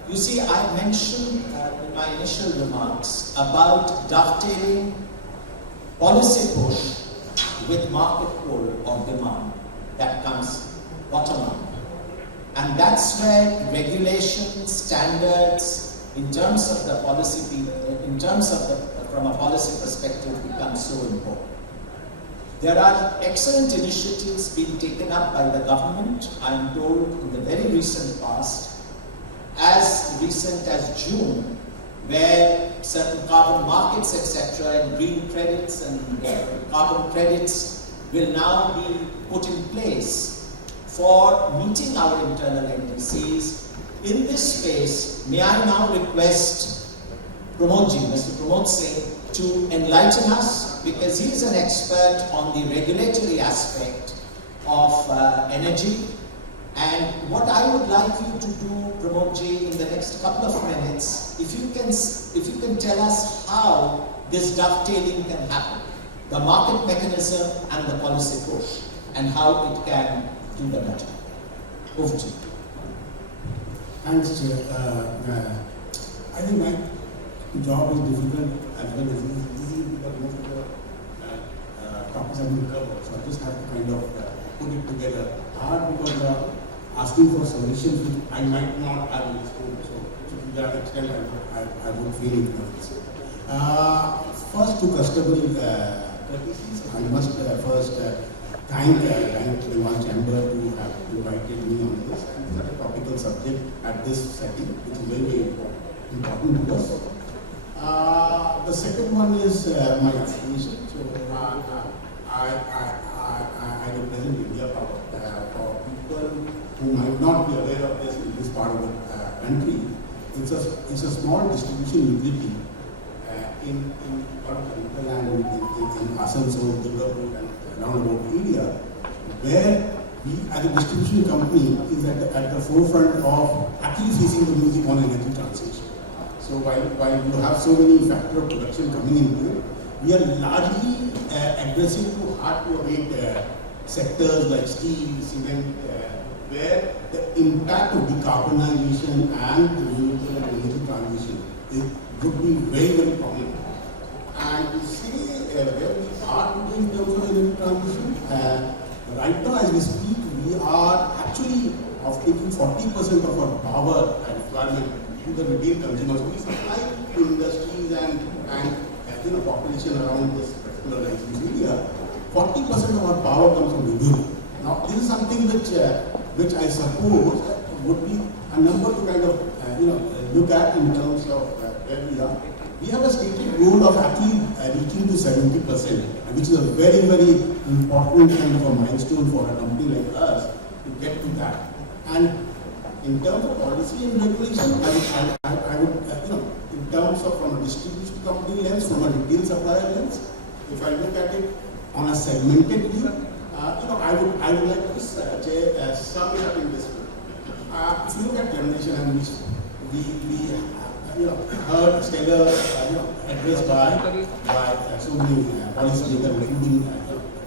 you see, I mentioned in my initial remarks about dovetailing policy push with market pull or demand that comes bottom up. And that's where regulation, standards, in terms of the policy, from a policy perspective, becomes so important. There are excellent initiatives being taken up by the government, I'm told, in the very recent past, as recent as June, where certain carbon markets, etc., and green credits and carbon credits will now be put in place for meeting our internal NDCs. In this space, may I now request Mr. Pramod Singh, to enlighten us, because he is an expert on the regulatory aspect of energy. And what I would like you to do, Pramodji, in the next couple of minutes, if you can tell us how this dovetailing can happen, the market mechanism and the policy push, and how it can do the matter. Over to you. Thanks, I think my job is difficult as well as easy because most of the topics have been covered. So I just have to kind of put it together. Hard because asking for solutions which I might not have in this room. So to that extent, I would feel ignorance. First, to customary courtesies, I must first thank the one chamber to have invited me on this. And it's a topical subject at this setting, which is very, very important to us. The second one is my affiliation. So I represent India Power. For people who might not be aware of this in this part of the country, it's a small distribution utility in part of the hinterland in Asansol, Durgapur, and around about area, where we as a distribution company is at the forefront of actually facing the music on energy transition. So while you have so many factors of production coming into it, we are largely addressing to hard-to-abate sectors like steel, cement, where the impact of decarbonization and the renewable energy transition would be very, very prominent. And to see where we are today in terms of energy transition, right now as we speak, we are actually taking 40% of our power requirement to the retail consumers. We supply to industries and population around this particular area. 40% of our power comes from renewable. Now, this is something which I suppose would be a number to kind of look at in terms of where we are. We have a stated goal of actually reaching to 70%, which is a very, very important kind of a milestone for a company like us to get to that. And in terms of policy and regulation, I would in terms of from a distribution company lens, from a retail supplier lens, if I look at it on a segmented view, I would like to sum it up in this way. If you look at generation, and we heard stellar addressed by so many policymakers, including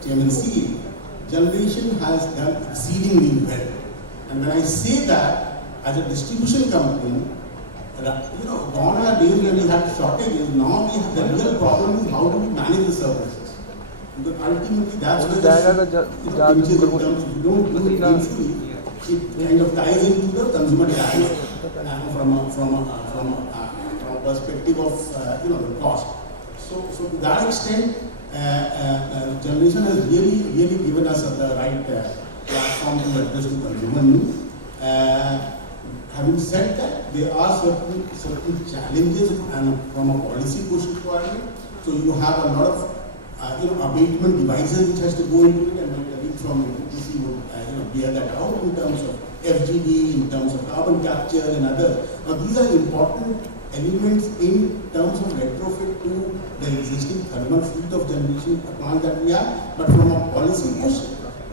Chairman C. Generation has done exceedingly well. And when I say that, as a distribution company, gone are days when we had shortages. Now the real problem is how do we manage the services? Because ultimately that's where the pinches in terms if you don't do it easily, it kind of ties into the consumer tariff from a perspective of the cost. So to that extent, generation has really given us the right platform to address the consumer needs. Having said that, there are certain challenges and from a policy push requirement. So you have a lot of abatement devices which has to go into it, and my colleague from EEC would bear that out in terms of FGD, in terms of carbon capture and others. Now these are important elements in terms of retrofit to the existing thermal fleet of generation plants that we have, but from a policy push,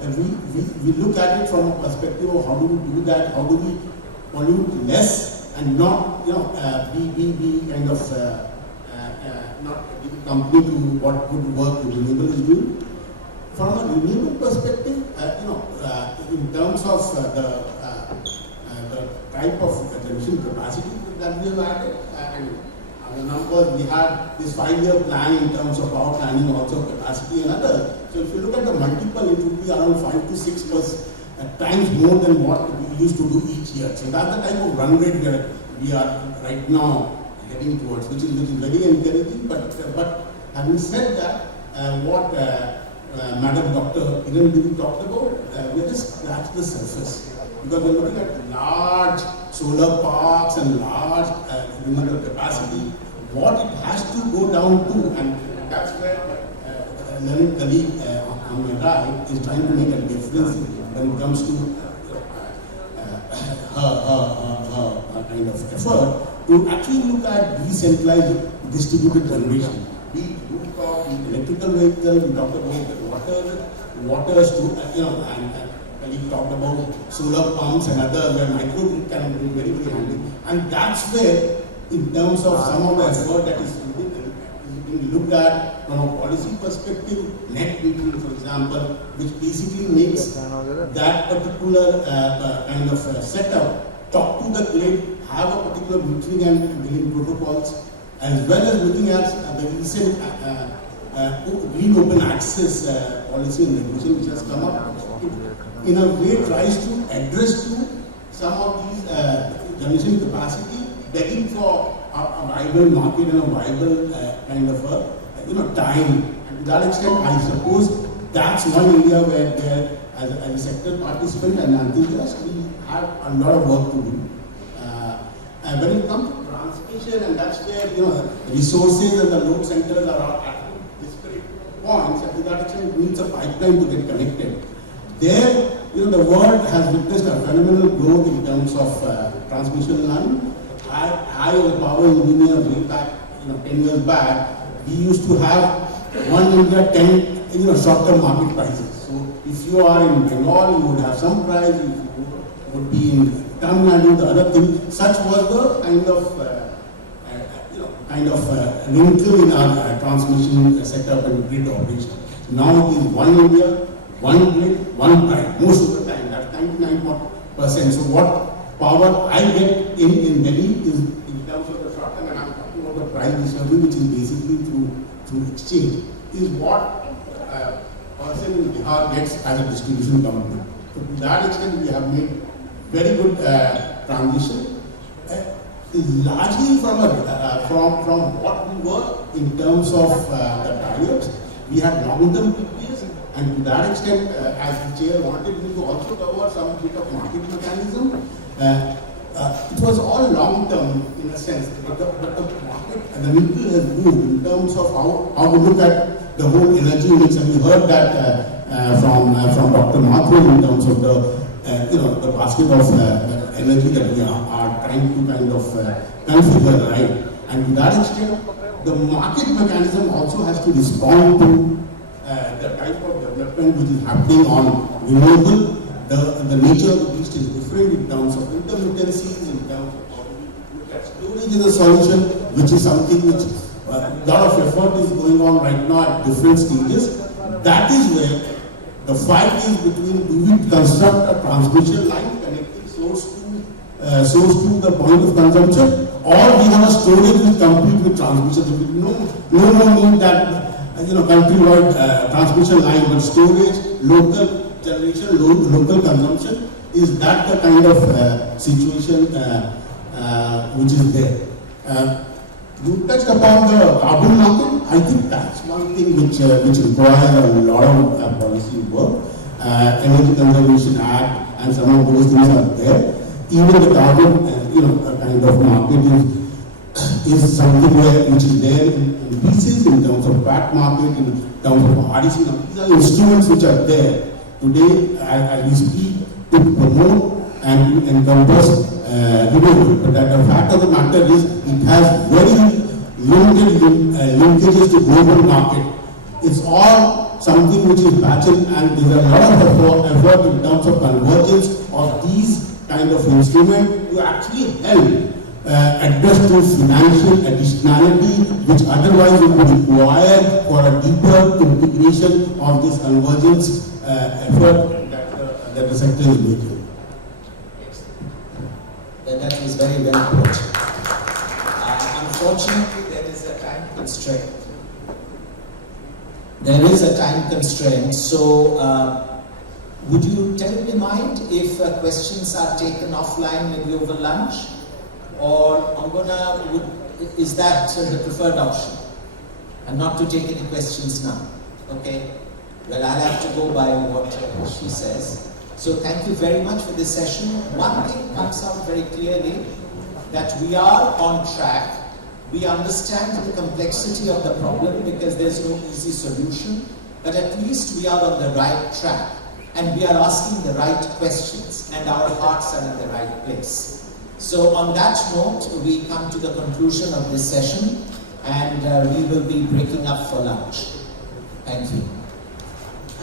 we look at it from a perspective of how do we do that, how do we pollute less and not, be kind of not give company to what good work renewable is doing. From a renewable perspective, in terms of the type of generation capacity that we have added, and the numbers, we had this 5-year plan in terms of power planning, also capacity and others. So if you look at the multiple, it would be around 5 to 6% times more than what we used to do each year. So that's the type of run rate we are right now heading towards, which is very encouraging. But having said that, what Madam Dr. Kiran talked about, we are just scratched the surface. Because we're looking at large solar parks and large renewable capacity, what it has to go down to, and that's where Lalit on my right is trying to make a difference when it comes to her kind of effort to actually look at decentralized distributed generation. Be it rooftop, be it electrical vehicle, we talked about waters to, and he talked about solar pumps and others where microgrid can be very, very handy. And that's where, in terms of some of the effort that is being looked at from a policy perspective, net metering, for example, which basically makes that particular kind of setup talk to the grid, have a particular metering and billing protocols, as well as looking at the recent green open access policy and regulation which has come up. It, in a way, tries to address to some of these generation capacity, begging for a viable market and a viable kind of a time. And to that extent, I suppose that's one area where as a sector participant and enthusiast, we have a lot of work to do. And when it comes to transmission, and that's where resources and the load centers are at disparate points, and to that extent, it needs a pipeline to get connected. There, the world has witnessed a phenomenal growth in terms of transmission line. I as a power engineer way back, 10 years back, we used to have 1 India 10 short-term market prices. So if you are in Bengal, you would have some price. If you would be in Tamil Nadu, the other thing. Such was the kind of wrinkle in our transmission setup and grid operation. Now it is 1 India, 1 grid, 1 price. Most of the time, that's 99%. So what power I get in Delhi is in terms of the short term, and I'm talking about the price discovery, which is basically through exchange, is what a person in Bihar gets as a distribution company. So to that extent, we have made very good transition. Largely from what we were in terms of the tie-ups, we had long-term PPAs, and to that extent, as the chair wanted me to also cover some bit of market mechanism, it was all long-term in a sense, but the market and the needle has moved in terms of how we look at the whole energy mix, and we heard that from Dr. Mathur in terms of the basket of energy that we are trying to kind of configure, right? And to that extent, the market mechanism also has to respond to the type of development which is happening on renewable. The nature of the beast is different in terms of intermittencies, in terms of how we look at storage as a solution, which is something which a lot of effort is going on right now at different stages. That is where the fight is between, do we construct a transmission line connecting source to the point of consumption, or we have a storage which compete with transmission. So no more need that countrywide transmission line, but storage, local generation, local consumption. Is that the kind of situation which is there? You touched upon the carbon market. I think that's one thing which requires a lot of policy work. Energy Conservation Act and some of those things are there. Even the carbon, kind of market is something which is there in pieces in terms of back market, in terms of RDC. These are instruments which are there today as we speak to promote and to encompass renewable. But the fact of the matter is, it has very limited linkages to global market. It's all something which is batching, and there's a lot of effort in terms of convergence of these kind of instruments to actually help address to financial additionality which otherwise would be required for a deeper integration of this convergence effort that the sector is making. That was very well put. Unfortunately, there is a time constraint. There is a time constraint, so would you mind if questions are taken offline maybe over lunch? Or is that the preferred option? And not to take any questions now, okay? Well, I'll have to go by what she says. So thank you very much for this session. One thing comes out very clearly, that we are on track. We understand the complexity of the problem because there's no easy solution, but at least we are on the right track and we are asking the right questions and our hearts are in the right place. So on that note, we come to the conclusion of this session and we will be breaking up for lunch. Thank you.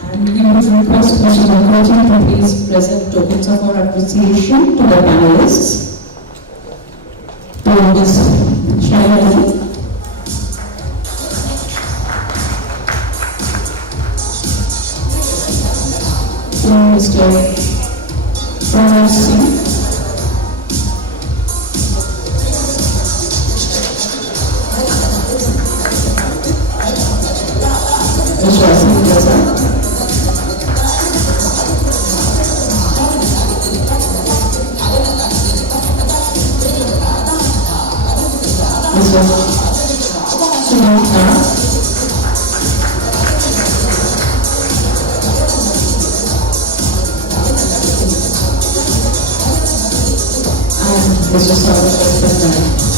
And we would request Mr. Mukherjee to please present tokens of our appreciation to the panelists. To Ms. Shailani. To Mr. Pranay Singh. Mr. Saurabh.